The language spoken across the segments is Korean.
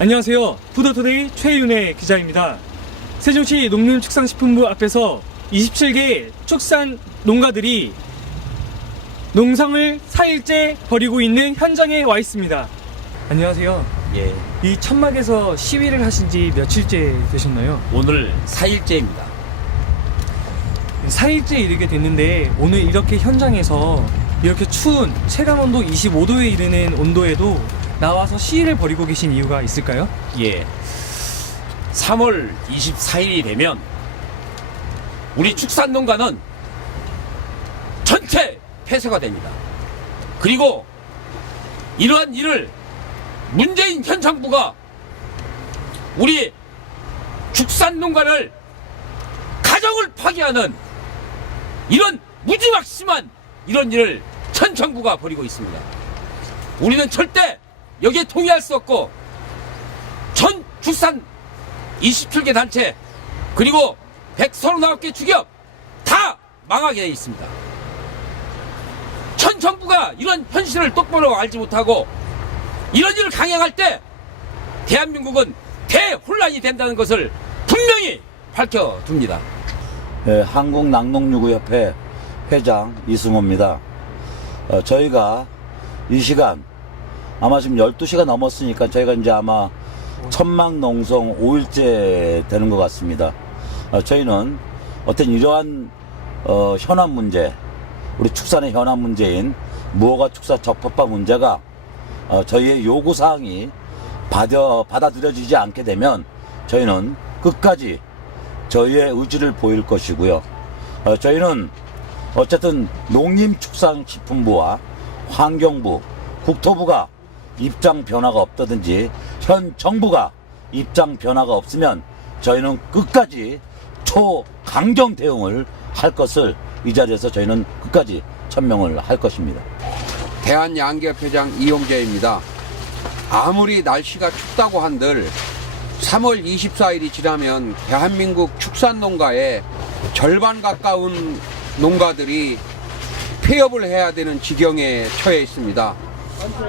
안녕하세요. 푸드투데이 최윤혜 기자입니다. 세종시 농림축산식품부 앞에서 27개 축산 농가들이 농성을 4일째 벌이고 있는 현장에 와 있습니다. 안녕하세요. 예, 이 천막에서 시위를 하신 지 며칠째 되셨나요? 오늘 4일째입니다. 4일째 이르게 됐는데 오늘 이렇게 현장에서 이렇게 추운 체감 온도 25도에 이르는 온도에도 나와서 시위를 벌이고 계신 이유가 있을까요? 예. 3월 24일이 되면 우리 축산 농가는 전체 폐쇄가 됩니다. 그리고 이러한 일을 문재인 현 정부가 우리 축산농가를 가정을 파괴하는 이런 무지막심한 이런 일을 현 정부가 벌이고 있습니다. 우리는 절대 여기에 동의할 수 없고 전 축산 27개 단체 그리고 139개 주기업 다 망하게 돼 있습니다. 현 정부가 이런 현실을 똑바로 알지 못하고 이런 일을 강행할 때 대한민국은 대혼란이 된다는 것을 분명히 밝혀둡니다. 네, 한국낙농유구협회 회장 이승호입니다. 어, 저희가 이 시간 아마 지금 12시가 넘었으니까 저희가 이제 아마 천막 농성 5일째 되는 것 같습니다. 어, 저희는 어떤 이러한 어, 현안 문제, 우리 축산의 현안 문제인 무허가 축사 적법화 문제가 어, 저희의 요구 사항이 받아, 받아들여지지 않게 되면 저희는 끝까지 저희의 의지를 보일 것이고요. 어, 저희는 어쨌든 농림축산식품부와 환경부, 국토부가 입장 변화가 없다든지 현 정부가 입장 변화가 없으면 저희는 끝까지 초강경 대응을 할 것을 이 자리에서 저희는 끝까지 천명을 할 것입니다. 대한양계협회장 이용재입니다. 아무리 날씨가 춥다고 한들 3월 24일이 지나면 대한민국 축산 농가의 절반 가까운 농가들이 폐업을 해야 되는 지경에 처해 있습니다.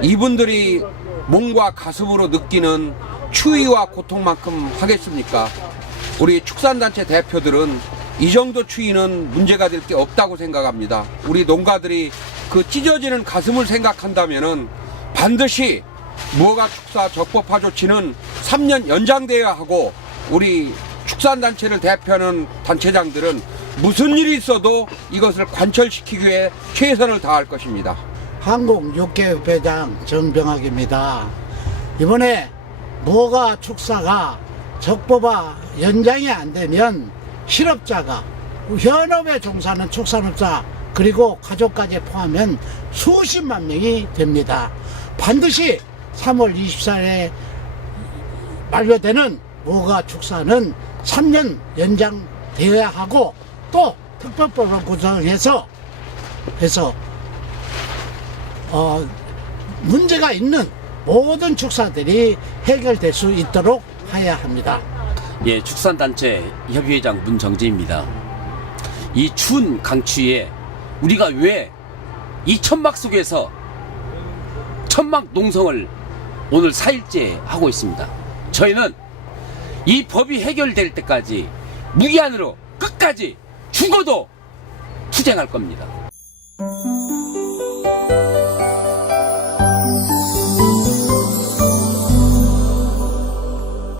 이분들이 몸과 가슴으로 느끼는 추위와 고통만큼 하겠습니까? 우리 축산단체 대표들은 이 정도 추위는 문제가 될 게 없다고 생각합니다. 우리 농가들이 그 찢어지는 가슴을 생각한다면은 반드시 무허가 축사 적법화 조치는 3년 연장돼야 하고 우리 축산단체를 대표하는 단체장들은 무슨 일이 있어도 이것을 관철시키기 위해 최선을 다할 것입니다. 한국육개협회장 정병학입니다. 이번에 무허가 축사가 적법화 연장이 안 되면 실업자가 현업에 종사하는 축산업자 그리고 가족까지 포함하면 수십만 명이 됩니다. 반드시 3월 24일에 만료되는 무허가 축사는 3년 연장되어야 하고 또 특별법을 구성해서 해서 어, 문제가 있는 모든 축사들이 해결될 수 있도록 해야 합니다. 예, 축산단체 협의회장 문정재입니다. 이 추운 강추위에 우리가 왜 이 천막 속에서 천막 농성을 오늘 4일째 하고 있습니다. 저희는 이 법이 해결될 때까지 무기한으로 끝까지 죽어도 투쟁할 겁니다.